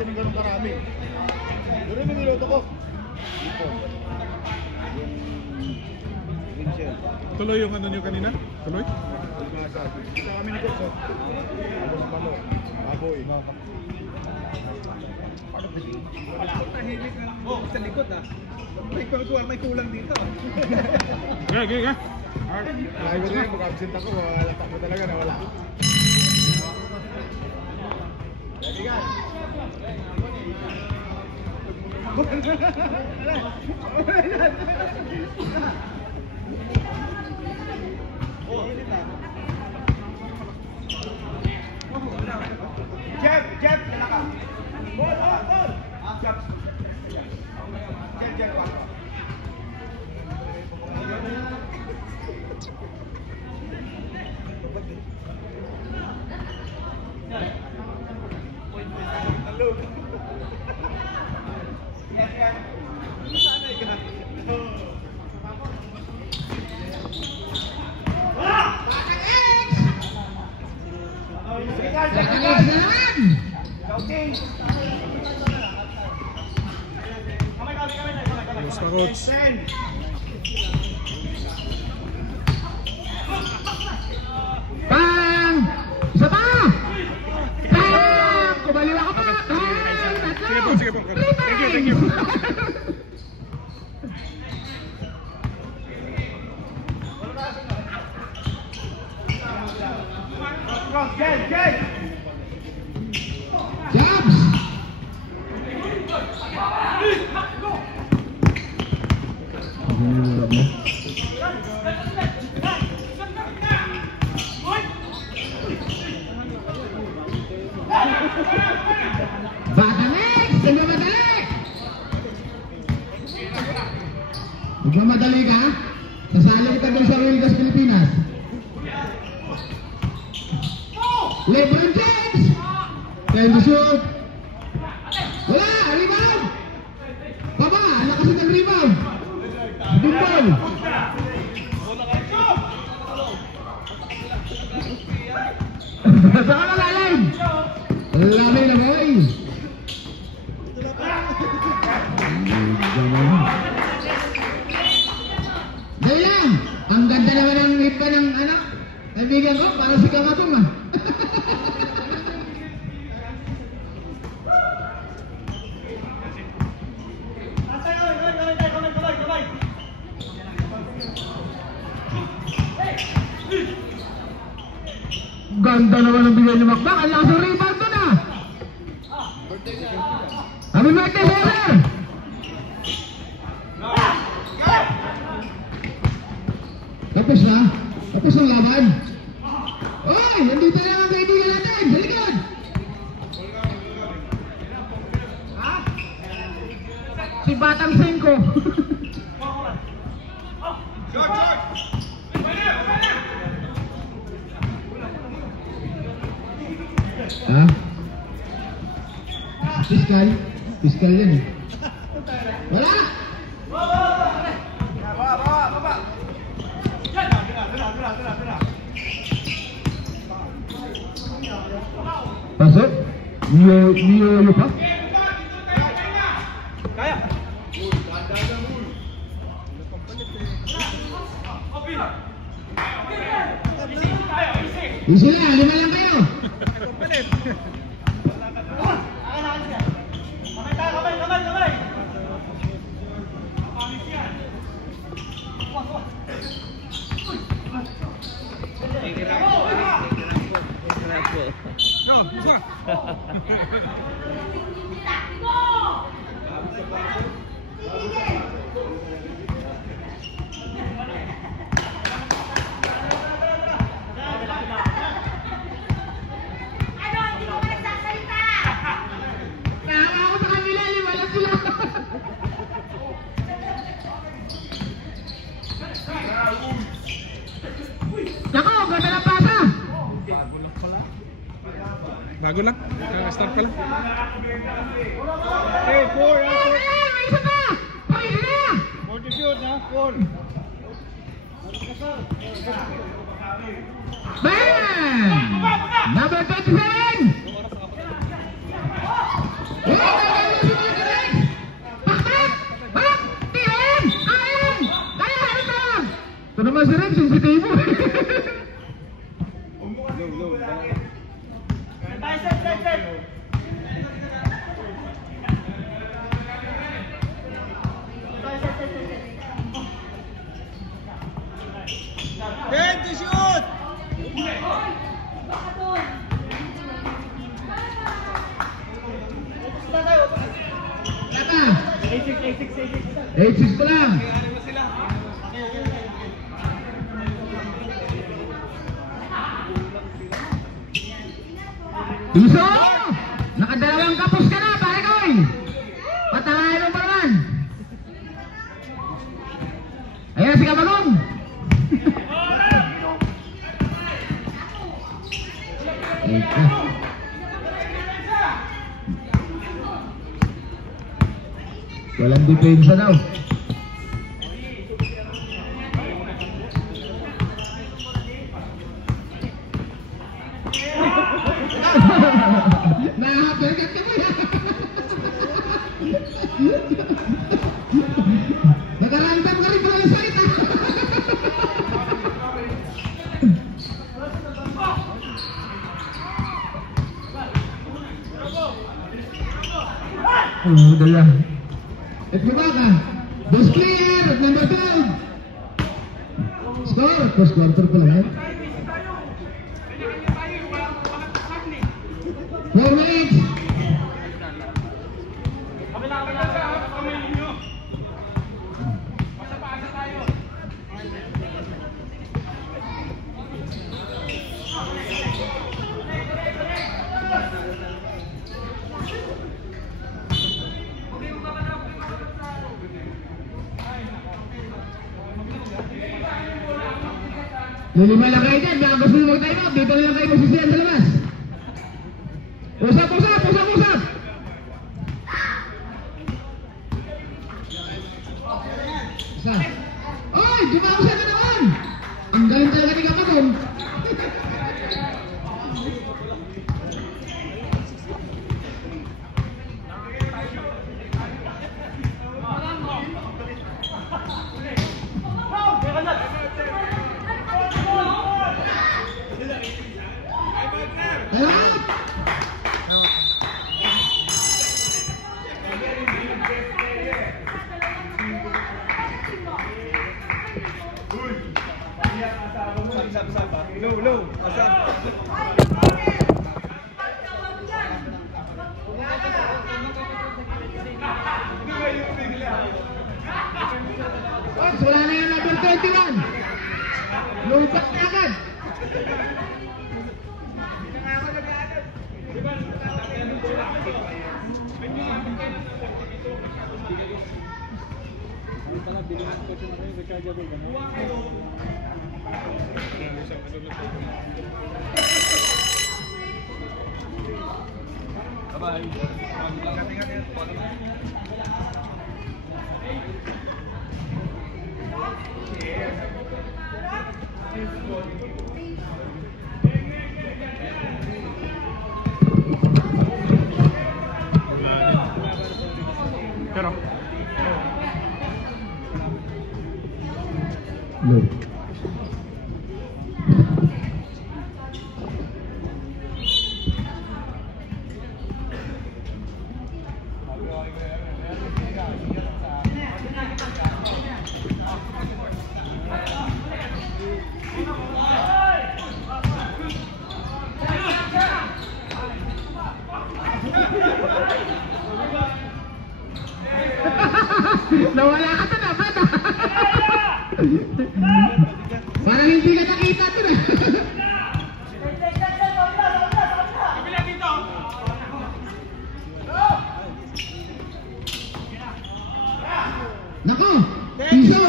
natin ng ganun karami. Pero yung niluto ko. Ito. Yung Tuloy yung ano nyo kanina? Tuloy? Kita kami ni Coach. Alos malo. Baboy. Tahimik na sa likod ah. May kulang dito. Gaya. Ay, ko na mag-absent ako. Malata mo talaga na wala. Kaibigan. Jeff, kailangan. Gol. Jeff. Yes, ka, Coach. Bang! Isa pa! Bang! Kumaliwa ka pa! Bang! Sige po. Thank you. Jabs! Batalex! Nagmamadali! Nagmamadali ka? Sasali ka doon sa Wilgas, Pilipinas. LeBron James! Time to shoot! Wala! Rebound! Baba! Lakasin ng rebound! Bimbol! Saka na lalim! Lami na boy! Dahil lang! Ang ganda naman ang iba ng anak kaibigan ko, para si Kamatong ah! Ganda naman ang bigay ni Macbak. Ang lakas ng rebound doon ah. Happy birthday, brother! Tapos na? Tapos ang laban? Oy! Nandito na ang kaibigan natin! Sa likod! Si Batang Senko! Ha? Piskal yan eh. Wala! Baba! Pasok? Niyo pa? Kaya! Easy lang, 5 lang kayo! Kamay! Nako, ganda na pasa! Bago lang. Start pa lang. Hey, 4. May isa pa! Pwede na! 40 shoot na, 4. Bang! Number 27! Ben, to shoot! Kata! 8-6 pa lang. Piso! Nakadalawang kapos ka na, pare koy! Patalayan mo pa naman! Ayan si Kamagong! Walang depensa daw. Nakakapagkat ka mo yan. Nakaramdam ka rin pala ng sakit ah. Dala. At Bubaka, Boss clear at number 12. Score, first quarter pa lang. 4 minutes. Lulima lang kayo dyan, baka gusto mo mag-time out, dito lang kayo magsisiyan sa labas. Usap! Isa. Oy! Dumausan na naman! Ang galing talaga ni Kamagong. Low, asap. Wala na yung number 21. Lupat na agad. Pero Low. Nawala ka na, bata. Parang hindi ka nakita ito na. Nako! Piso!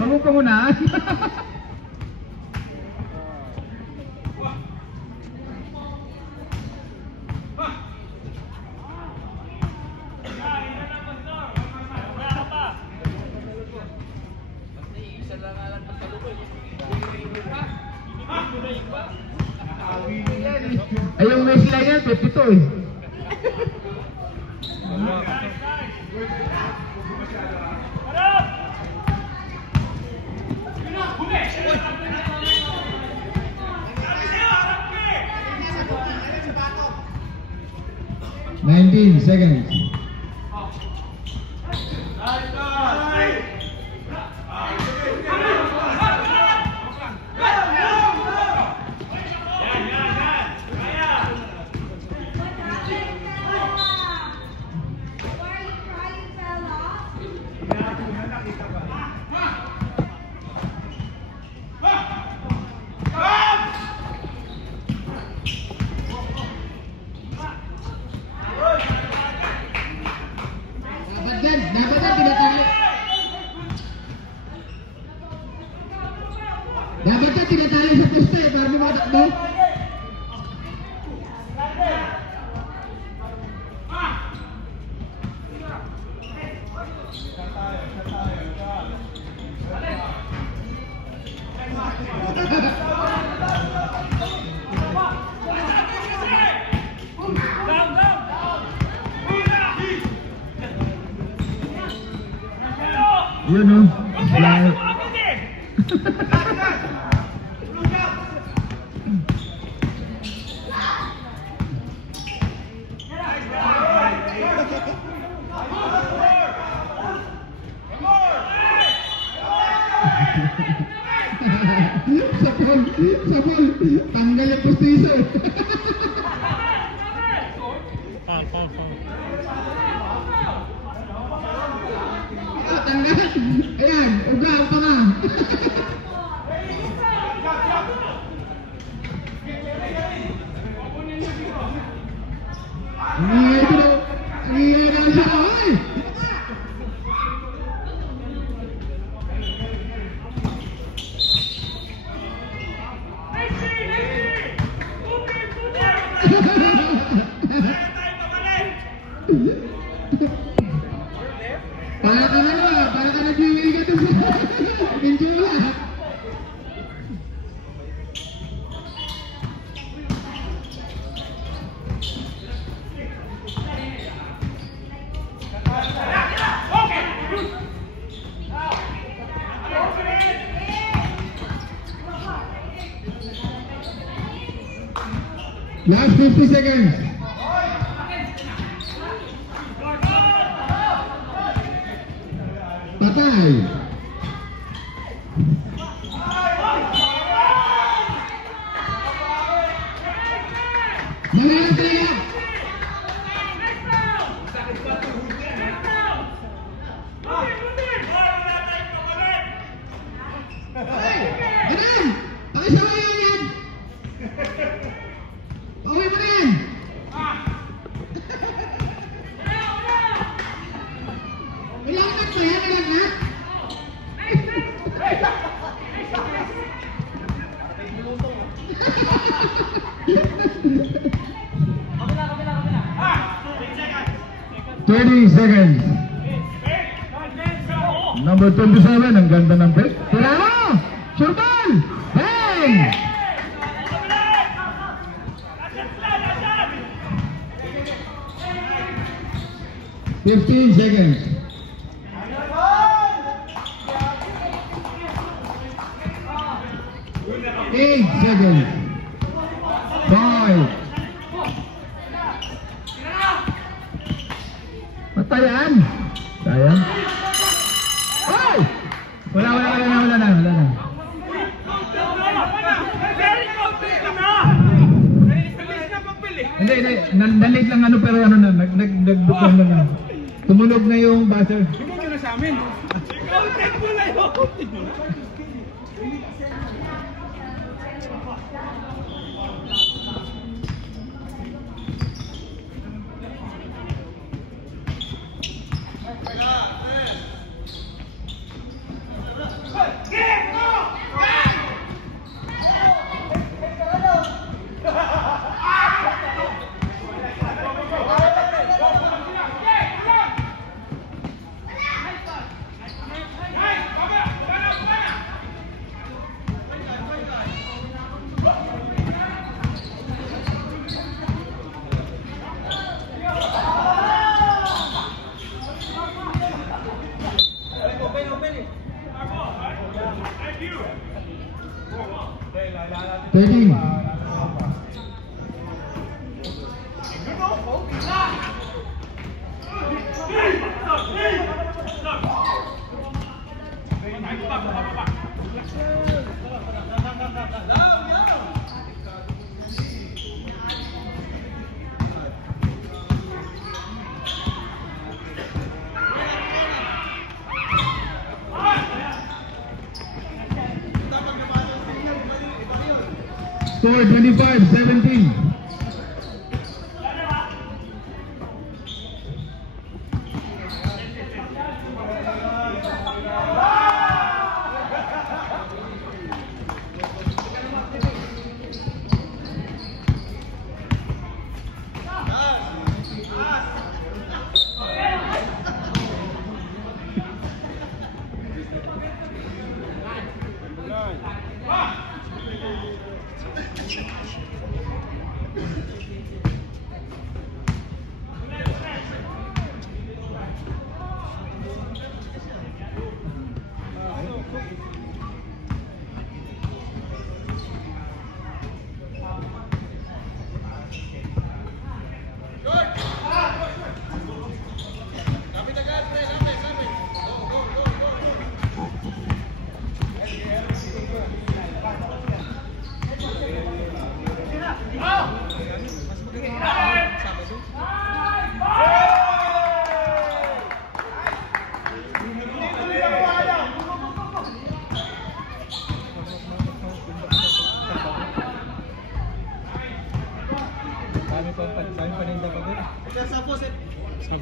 Huwag mo pangunahan. Ay, yung waistline yan, 52 eh. Nineteen seconds. Dapat ka tinatali sa poste para makatakbo. Yun o. Sapol, tanggal yung pustiso. Tanggal. Ayan, ugaw pa nga. Ngiyay na siya. Ay! Para ka nag-iwi ka doon sa Minjula. Last 50 seconds. Patay. Malalaglag. Ganun. Pakisawayan yan. Pauwi mo na yan. Ilangat mo yan, ilangat. Seconds. Number 27, ang ganda ng break. Tira mo! Sure ball! Bang! seconds. 8 seconds. 5. Patayan. Sayang. Ay! Wala na. Hindi. Nalit lang ano pero ano na. Nagdugtong na. Tumunog na yung buzzer. Bigay nyo na sa amin. Ikaw, take mo na yun. 30. Score 25-17.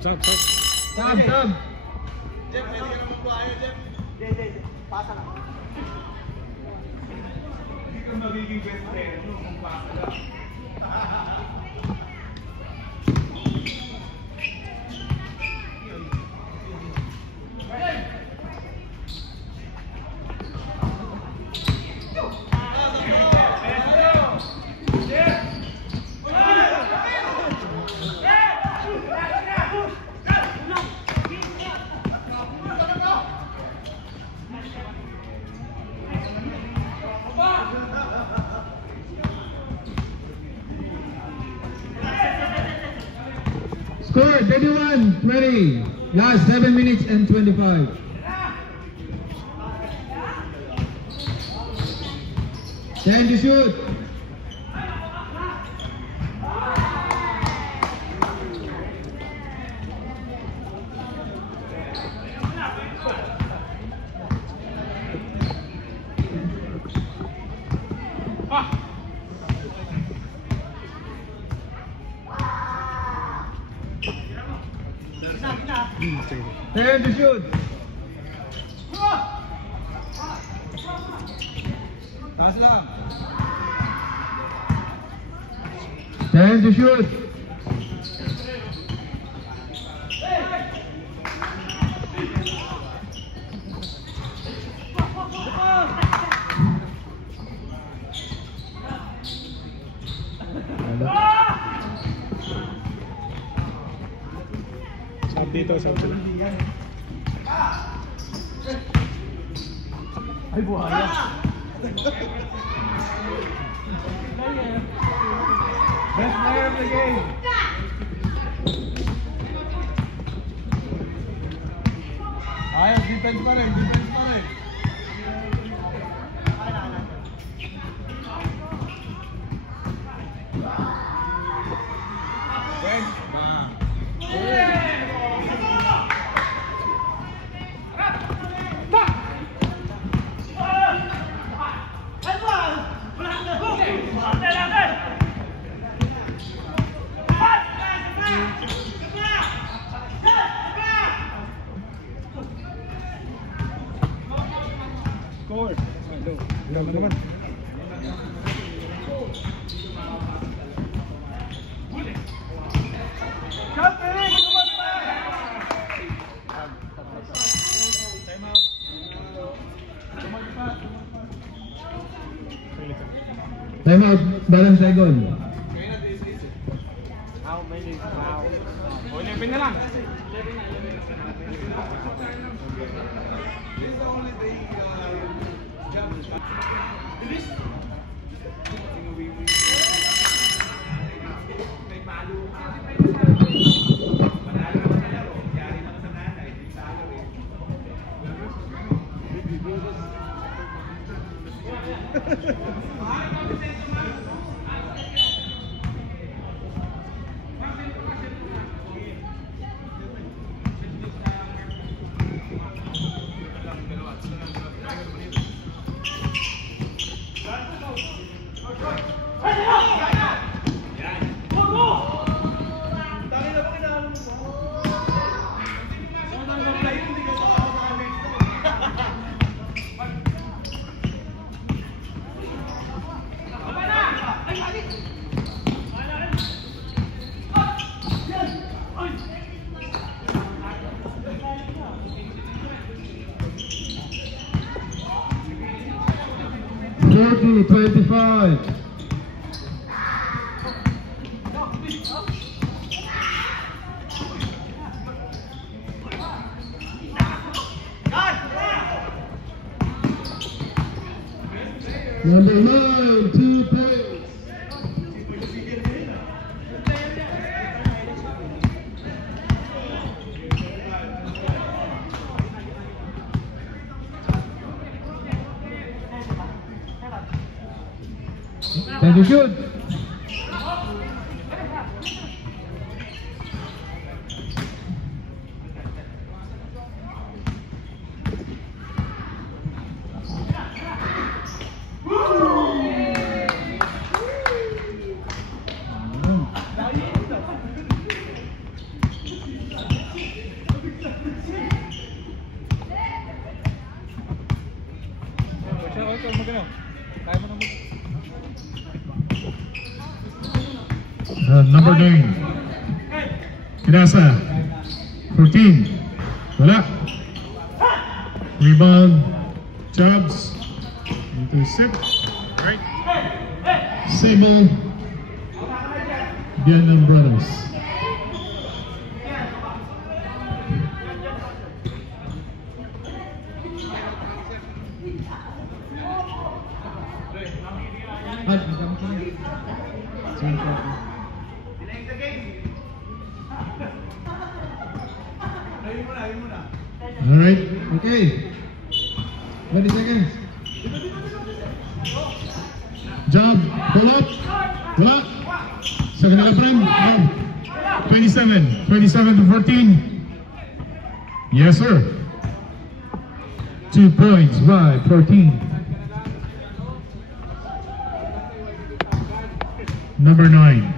Sub. Sub. Score 31-20. Last 7 minutes and 25. Time to shoot. Time to shoot. Time to shoot. Sub dito, sub sila. Ay, buhaya. Best player of the game. Ayos, defense pa rin. Score. Ganda naman. Time out. Dalang Saigon. Open na lang. 25. Number 9, 2 points. Thank you, good. Number 9. Pinasa. 14. Wala. Rebound. Chubbs. Into sip. Right. Sable. Vietnam Brothers. All right. Okay. 20 seconds. Job. Pull up. Pull up. Second friend. 27. 27 to 14. Yes, sir. 2 points by 14. Number 9.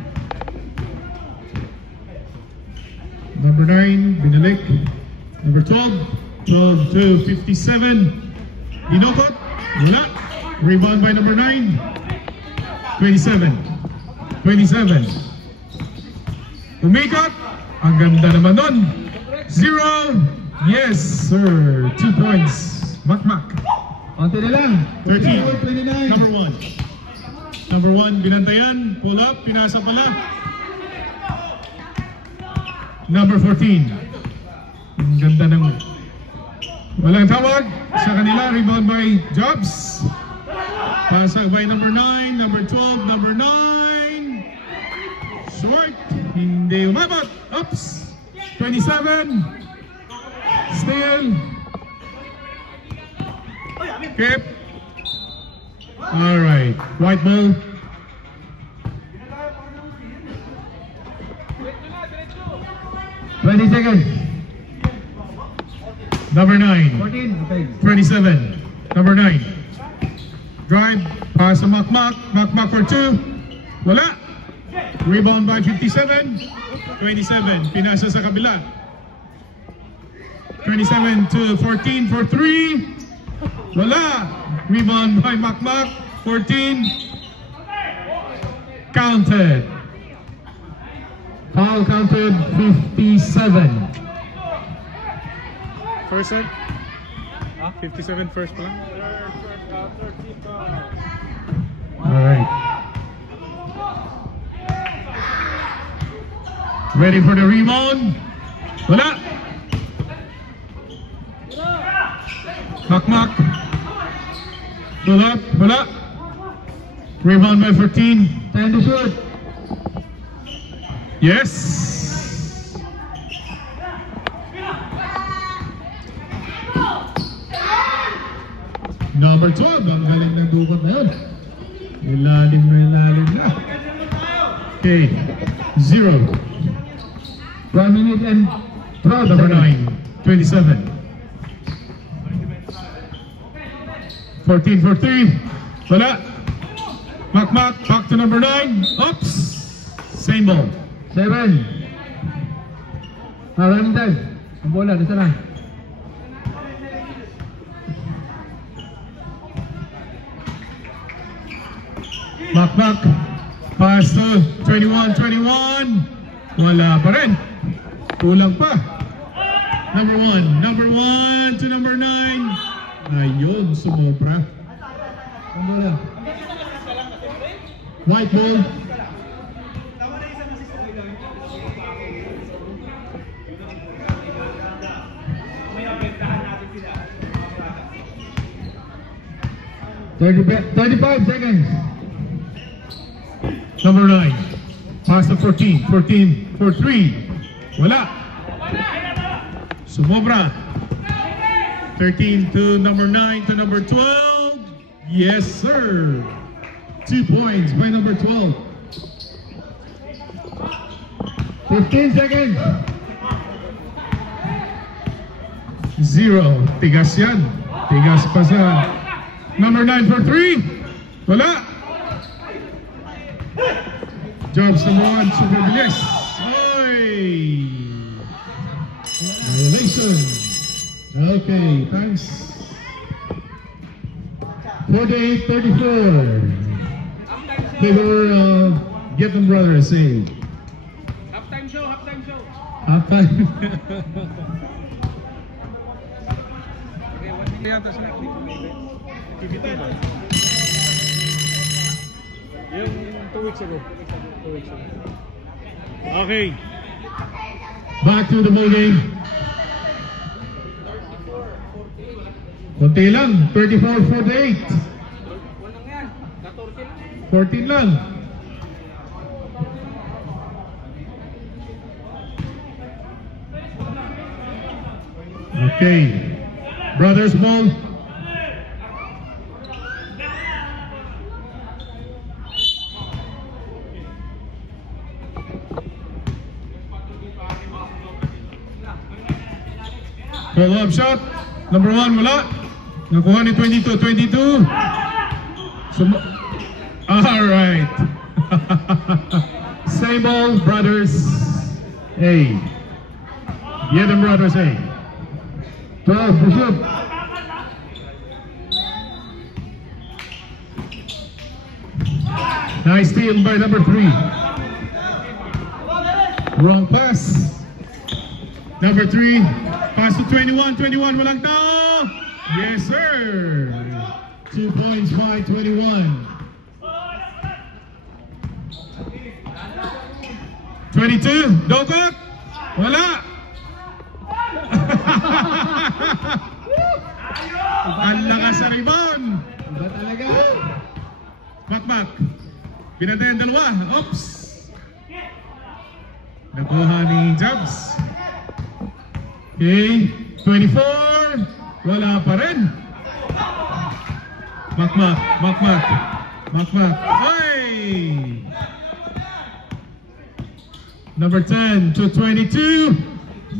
Number 9, Binalik. Number 12, 12 to 57. Inokot, wala. Rebound by number 9. 27. 27. Umikot. Ang ganda naman nun. 0. Yes, sir. 2 points. Makmak. Onti na lang. 13. 29. Number 1. Number 1, binantayan. Pull up. Pinasa pala. Number 14. Ang ganda ng walang tawag sa kanila. Rebound by Jobs. Pasag by number 9, number 12, number 9. Short. Hindi umabot. Oops. 27. Steal. Keep. Alright. White ball. Seconds. Number 9. 14. Okay. 27. Number 9. Drive. Pass sa Makmak. Makmak for 2. Wala. Rebound by 57. 27. Pinasa sa kabila. 27 to 14 for 3. Wala. Rebound by Makmak. 14. Counted. Foul counted 57. First set? 57 first pala. Alright. Ready for the rebound? Wala. Makmak. Pull up. Wala. Rebound by 14. Time to shoot. Yes. Number 12. Ang galing ng dukot na yun. Ilalim na. Okay. 0. 1 minute and 12 Number seconds. 9. 27. 14 for 3. Wala. Makmak. Back to number 9. Oops. Same ball. 7. Running time. Ang bola, nasa na? Makmak. Pass to 21. Wala pa rin. Kulang pa. Number 1 to number 9. Ayun, sumobra. Ang bola. White ball. Thirty 35 seconds. Number 9. Pass to 14 for 3. Wala. Sumobra. 13 to number 9 to number 12. Yes, sir. 2 points by number 12. 15 seconds. 0. Tigas yan. Tigas pa sa number 9 for 3. Wala. Jobs number 1. Super bilis. Oy. Violation. Okay, thanks. 48-34. Favor Getman Brothers save. Halftime show. Halftime. Okay, 1 minute yata sila. PPT ba? Yung 2 weeks ago. Okay. Back to the ball game. Kunti lang, 34-48. 14 lang. Okay. Brothers ball. Follow-up shot. Number 1, wala. Nakuha ni 22. Alright. Same ball, Brothers A. Yedem Brothers A. 12 to shoot. Nice steal by number 3. Wrong pass. Number 3. Pass to 21. Walang tao. Yes, sir. 2 points by 21. 22. Dokot. Wala. Ang lakas sa rebound. Iba talaga. Makmak. Pinatay ang dalawa. Oops. Nakuha ni Jobs. Okay. 24. Wala pa rin. Makmak. Ay! Number 10 to 22.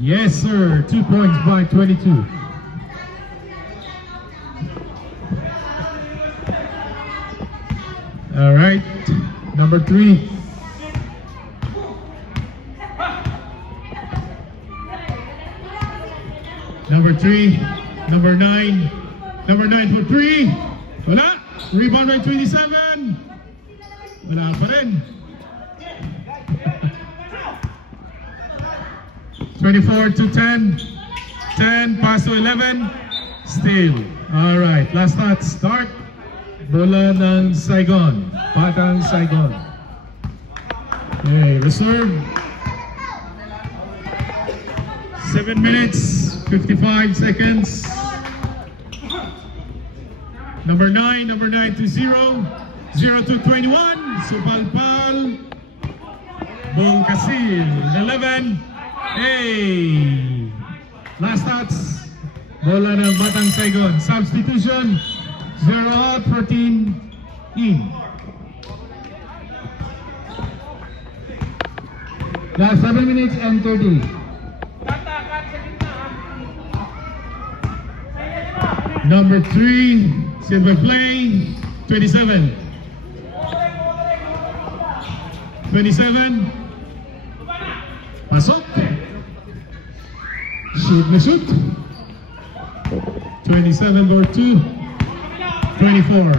Yes, sir. 2 points by 22. All right. Number 3. Number 3. Number 9. Number 9 for 3. Wala. Rebound by 27. Wala pa rin. 24 to 10. 10 pass to 11. Still. All right. Last shot. Start. Bola ng Saigon. Batang Saigon. Okay. Reserve. 7 minutes. 55 seconds. Number 9 to 0. 0-21. Supalpal. Bongkasil. 11. Hey! Last stats. Bola ng Batang Saigon. Substitution. 0 out, 14 in. Last 7 minutes and 30. Number 3, silver play, 27. 27. Pasok. Shoot na shoot. 27 door 2. 24.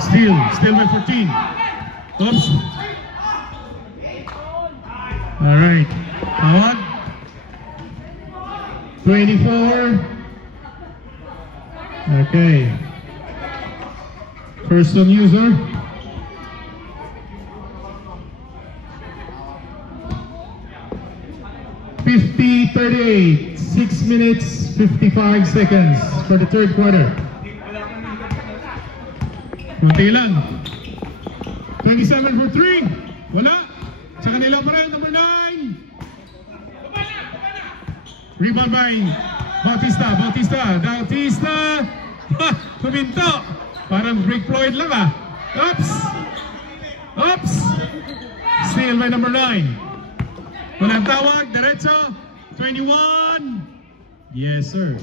Still by 14. Oops. All right. Tawag. 24. Okay. Person user. .38, 6 minutes 55 seconds for the third quarter. Kunti lang. 27 for 3. Wala. Sa kanila pa rin, number 9. Rebound by Bautista. Ha! Kuminto. Parang Rick Floyd lang ah. Oops. Steal by number 9. Walang tawag. Diretso. 21. Yes, sir.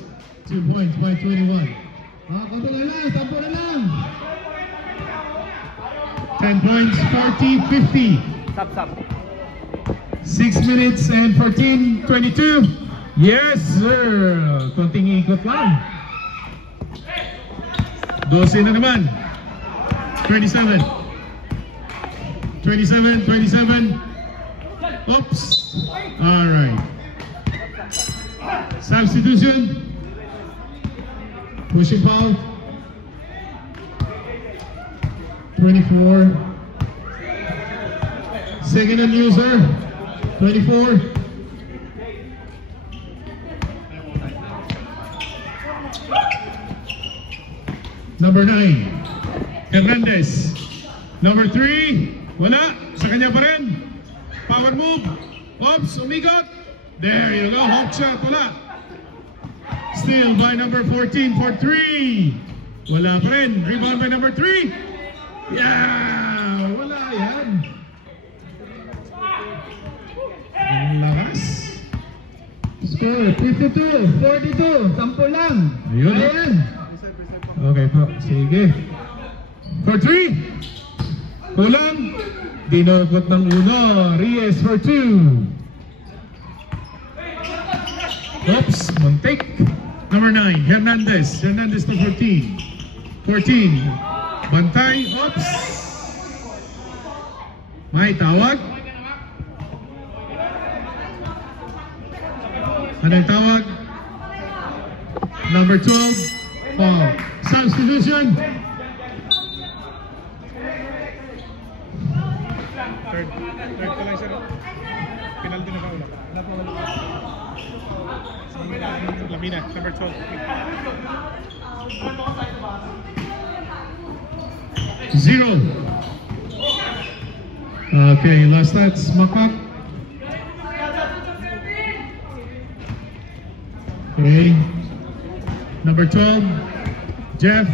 2 points by 21. Konti na lang, 10 na lang. 10 points, 40-50. Sap. 6 minutes and 14, 22. Yes, sir. Konting ikot lang. 12 na naman. 27. 27. Oops. All right. Substitution. Pushing foul. 24. Second and user. 24. Number 9. Hernandez. Number 3. Wala. Sa kanya pa rin. Power move. Oops. Umigot. There you go. Hook shot. Wala. Steal by number 14 for 3. Wala pa rin. Rebound by number 3. Yeah! Wala yan. Ang lakas. Score 52, 42, 10 lang. Ayun. Ayan. Okay po. Sige. For 3. Kulang. Dinukot ng uno. Reyes for 2. Oops. Montek. Number 9. Hernandez to 14. 14. Bantay. Oops. May tawag. Anong tawag? Number 12. Foul. Substitution. Third ko lang siya. Penalty na foul. Lamina, number 12. Zero. Okay, last stats. Makak. Okay. Number 12. Jeff.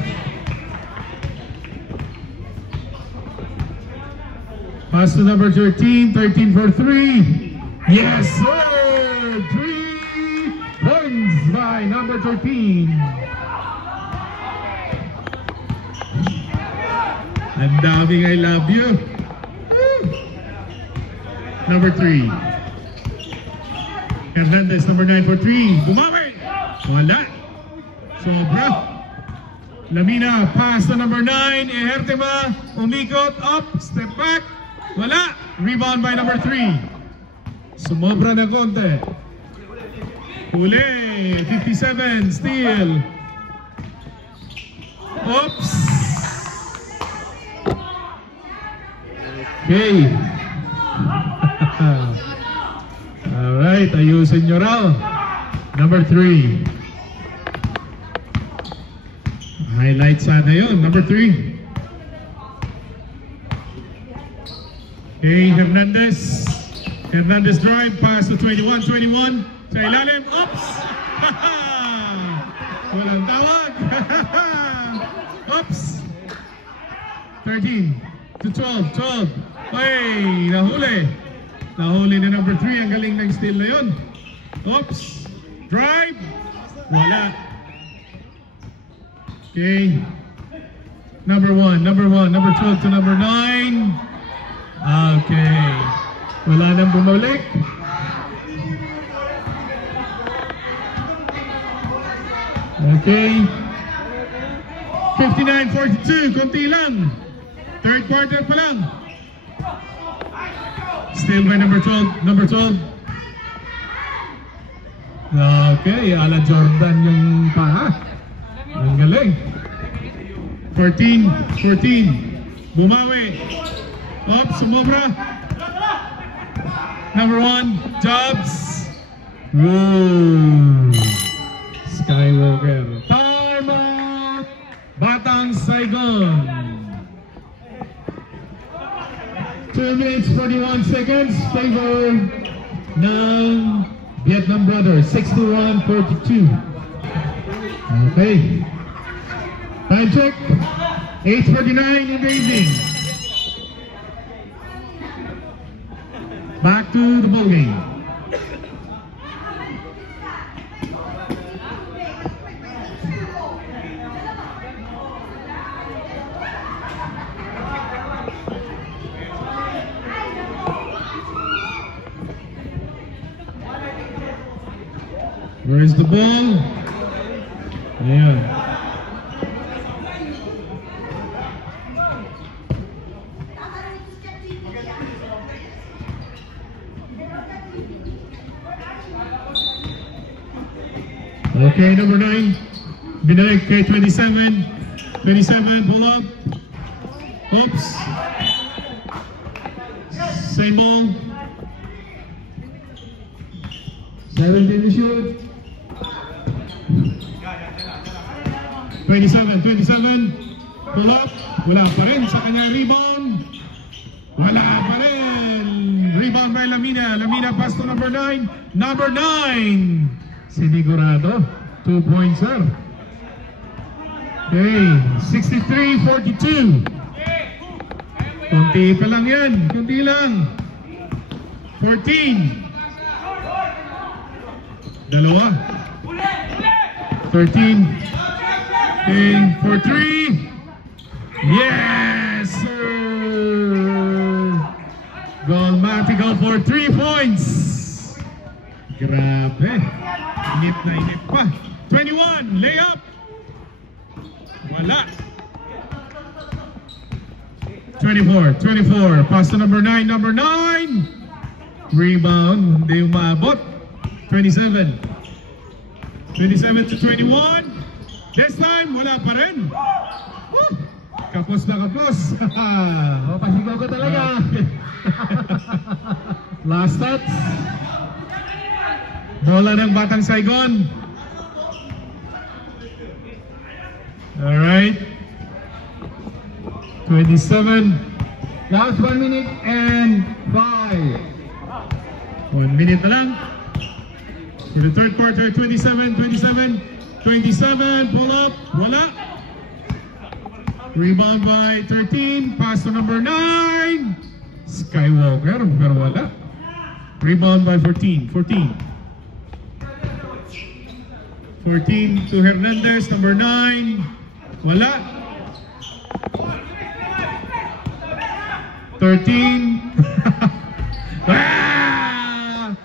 Pass to number 13. 13 for 3. Yes, sir. 3 points by number 13. Ang daming I love you. Woo! Number 3. Hernandez, number 9 for 3. Bumabay! Wala. Sobra. Lamina, pass to number 9. Ejertema, umikot, up, step back. Wala. Rebound by number 3. Sumobra na konti. Huli. 57, steal. Oops. Okay. Alright, ayusin nyo raw. Number 3. Highlight sana yun. Number 3. Okay, Hernandez. Hernandez drive, pass to 21. Sa ilalim, oops! Walang tawag. Oops! 13 to 12. Ay, nahuli. Nahuli na number 3. Ang galing ng steal na yun. Oops! Drive! Wala. Okay. Number 1. Number 12 to number 9. Okay. Wala nang bumalik. Okay. 59-42. Konti lang. Third quarter pa lang. Still by number 12. Number 12. Okay, ala Jordan yung paa. Ang galing. 14. Bumawi. Oops, sumobra. Number 1, Jobs. Woo! Skywalker. Time out! Batang Saigon. 2 minutes 41 seconds. Favor ng Vietnam Brothers. 61-42. Okay. Time check. 8:49 in the evening. Back to the ball game. Where's the ball? Yeah. Okay, number 9. Binaik kay 27. 27, pull up. Oops. Same ball. 17 to shoot. 27. Pull up. Wala pa rin sa kanya rebound. Wala pa rin. Rebound by Lamina. Lamina pass to number 9. Number 9. Sinigurado. 2 points, sir. Okay. 63-42. Kunti pa lang yan. Kunti lang. 14. Dalawa. 13. Okay. For 3. Yes, sir. Golmatico for 3 points. Grabe. Inip na inip pa. 21. Layup. Wala. 24. Pass to number 9. Number 9. Rebound. Hindi umabot. 27 to 21. This time, wala pa rin. Woo! Kapos na kapos. O, pasigaw ko talaga. Last touch. Bola ng Batang Saigon. Alright. 27. Last 1 minute and 5. 1 minute na lang. For the third quarter, 27, pull up, wala. Rebound by 13, pass to number 9. Skywalker, pero wala. Rebound by 14 to Hernandez, number 9. Wala. 13. Back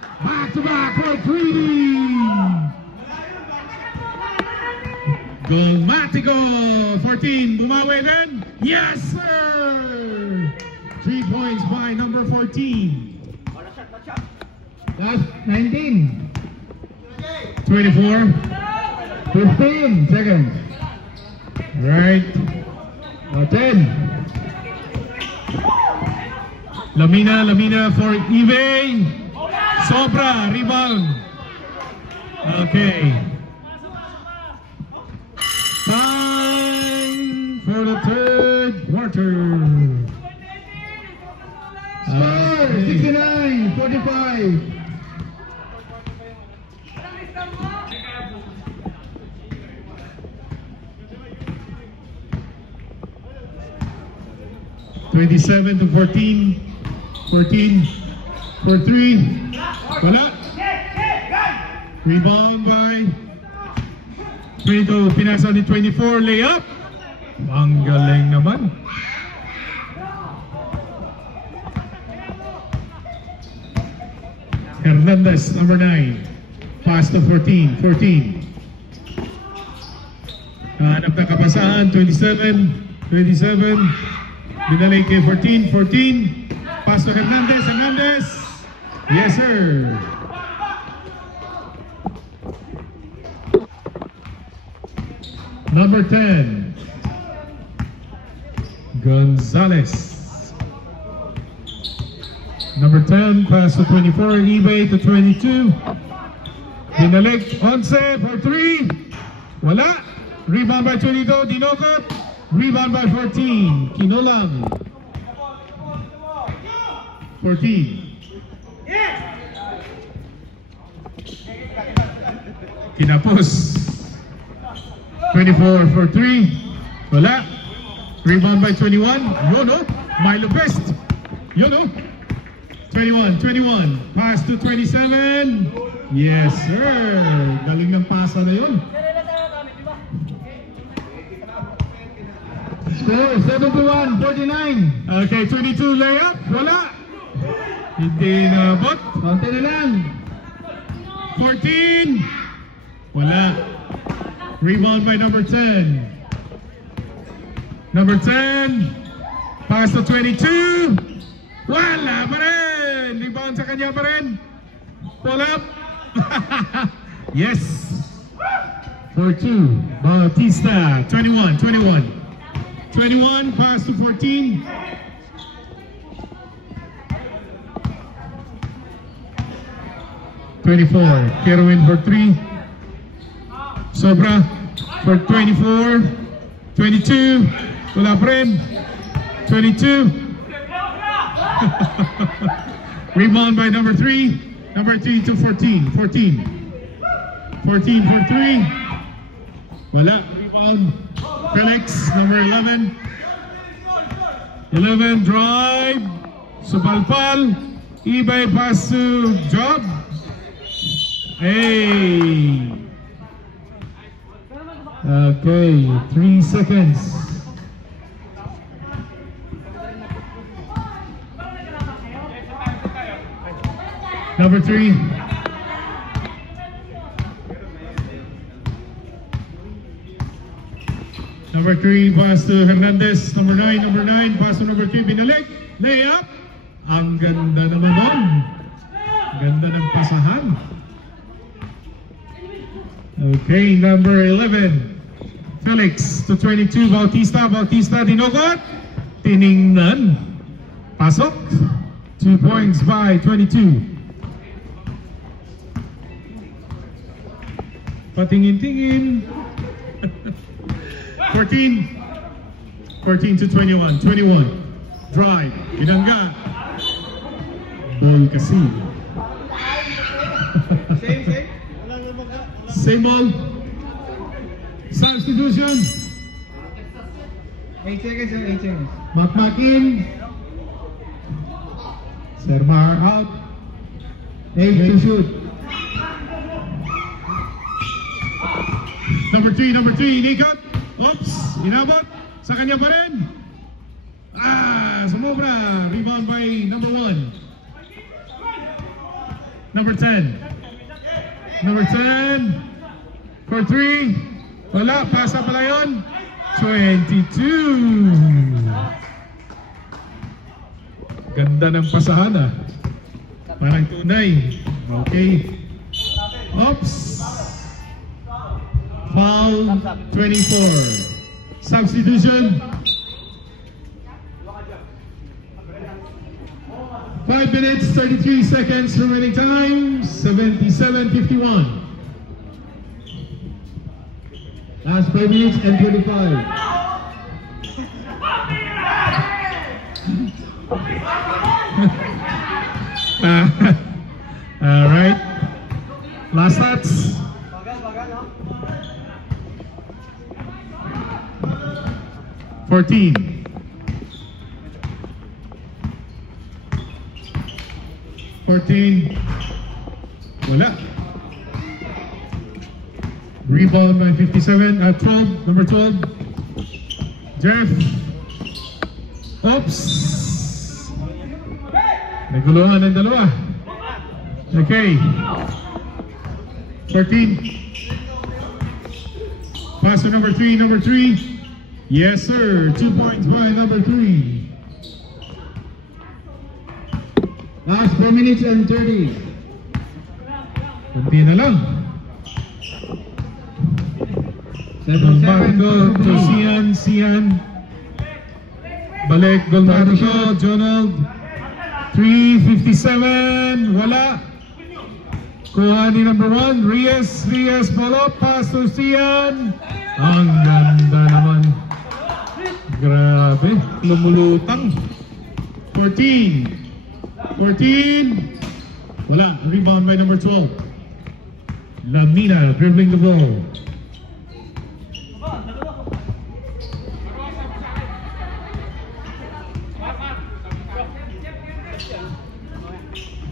to back for 3. Golmatico, 14, bumawi din. Yes, sir! 3 points by number 14. Last 19. 24. 15 seconds. Right. O, 10. Lamina for Eve. Sobra, rebound. Okay. Time the third quarter. Score 69-45. (27 to 14). 14 for 3. Wala. Rebound by 22. Pinasa ni 24. Layup. Ang galing naman. Hernandez, number 9. Pass to 14. 14. Hanap na kapasahan. 27. 27. Binalik kay 14. 14. Pass to Hernandez. Hernandez. Yes, sir. Number 10. Gonzalez. Number 10, pass to 24, eBay to 22. Binalik, 11 for 3. Wala. Rebound by 22, Dinokot. Rebound by 14, Kinulang. 14. Kinapos. 24 for 3. Wala. Rebound by 21. Yono. Milo Best. Yono. 21. 21. Pass to 27. Yes, sir. Galing ng pasa na yun. Score 71-49. Okay, 22 layup. Wala. Hindi nabot. Konti na lang. 14. Wala. Rebound by number 10. Number 10. Pass to 22. Wala pa rin. Rebound sa kanya pa rin. Pull up. Yes. For 2. Bautista. 21. 21. 21. Pass to 14. Kerwin for 3. Sobra for 24. 22. Wala pa rin. 22. Rebound by number 3. Number 3 to 14. 14. 14 for 3. Wala. Rebound. Felix, number 11. 11, drive. Supalpal. eBay pass to Job. Hey. Okay, 3 seconds. Number 3. Number 3, pass to Hernandez. Number 9, pass to number 3. Binalik. Layup. Ang ganda naman nun. Ganda ng pasahan. Okay, number 11. Felix to 22. Bautista. Bautista, Dinokot. Tiningnan. Pasok. 2 points by 22. Patingin-tingin. 14 to 21. 21. Drive. Binangga. Ball kasi. Same. Same ball. Substitution. 8 seconds and 8 seconds. Makmakin. Sermar out. 8 to shoot. Number 3, inikot. Oops, inabot. Sa kanya pa rin. Sumobra. Rebound by number 1. Number 10. Number 10. For 3. Wala, pasa pala yun. 22. Ganda ng pasahan ah. Parang tunay. Okay. Oops. Foul 24. Substitution. 5 minutes, 33 seconds remaining time. 77-51. Last 5 minutes and 25. All right. Last stats. $14. Wala. Rebound by 57. 12. Number 12. Jeff. Oops. Naguluhan ng dalawa. Okay. 14. Pass to number 3. Number 3. Yes, sir. 2 points by number 3. Last 4 minutes and 30. Kunti na lang. 7-7. Marco to Sian. Balik, Golmarco, Jonald. 3:57. Wala. Kuha ni number 1. Reyes, ball up. Pass to Sian. Ang ganda naman. Grabe. Lumulutang. 14. Wala. Rebound by number 12. Lamina dribbling the ball.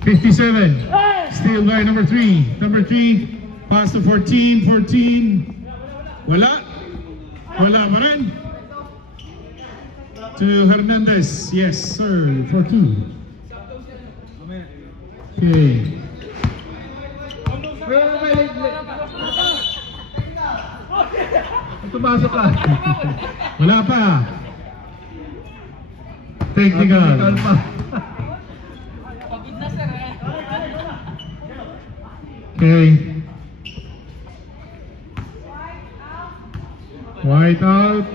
$57. Steal by number 3. Number 3. Pass to 14. Wala pa rin. To Hernandez. Yes, sir. For 2. Okay. Tumasok ka. Wala pa. Technical. pa. Okay. White out.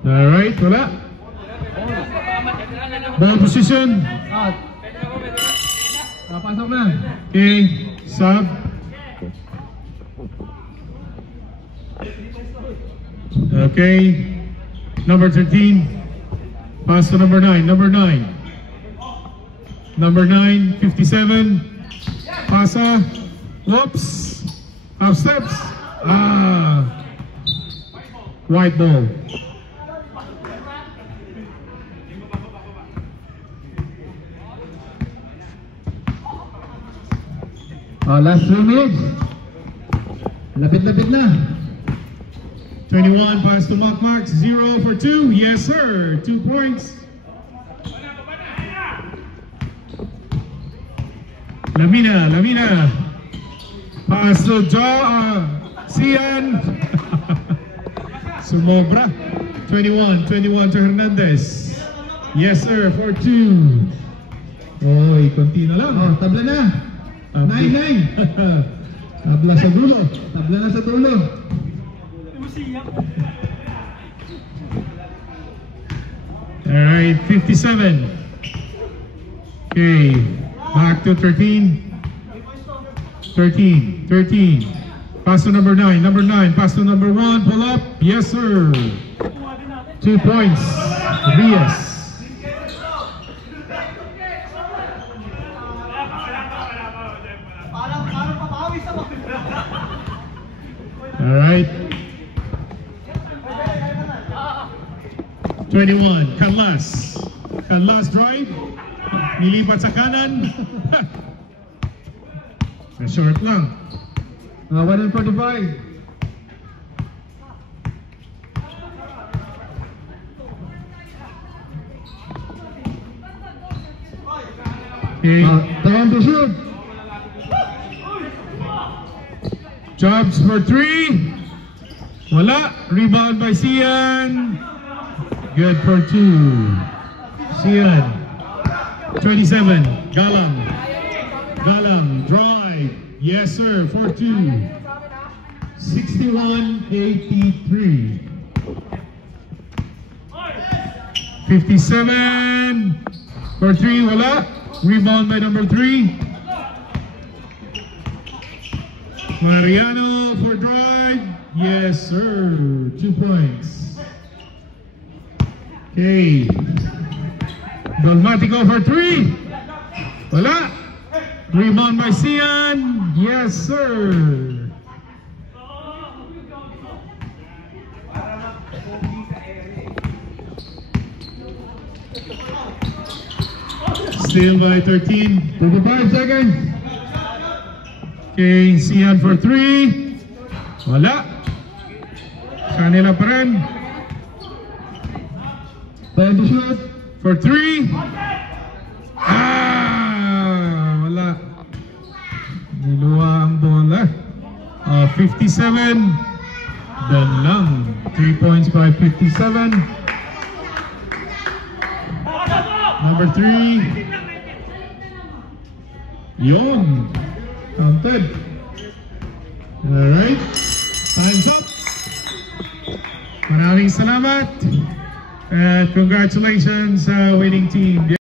Alright, wala. Ball position. Out. Pasok na. Okay, sub. Okay, number 13. Pass to number 9. Number 9, 57. Pasa. Whoops. Half steps. White ball. Last 3 minutes. Lapit-lapit na. 21, pass to Makmak, 0 for 2. Yes, sir. 2 points. Lamina. Pass to Sian. Sumobra. 21 to Hernandez. Yes, sir. For 2. Oy, konti na lang. Tabla na. 9. Tabla sa dulo. Tabla na sa dulo. Alright, 57. Okay, back to 13. Pass to number 9. Number 9, pass to number 1. Pull up. Yes, sir. 2 points. Reyes. Alright. 21, Canlas drive, nilipat sa kanan. Na short lang. 1:45. Okay. Time to shoot. Jobs for 3. Wala. Rebound by Sian. Good for 2. Sian. 27. Galang. Drive. Yes, sir. For 2. 61-83. 57. For 3. Wala. Rebound by number 3. Mariano for drive. Yes, sir. 2 points. Okay. Dalmatico for 3. Wala. Rebound by Sian. Yes, sir. Still by 13. 25 seconds. Okay, Sian for 3. Wala. Kanila pa rin. Time to shoot. For 3. Wala. Niluwa ang bola. 57. Dan lang. 3 points by 57. Number 3. Yun. Counted. Alright. Time's up. Maraming salamat. And congratulations sa winning team.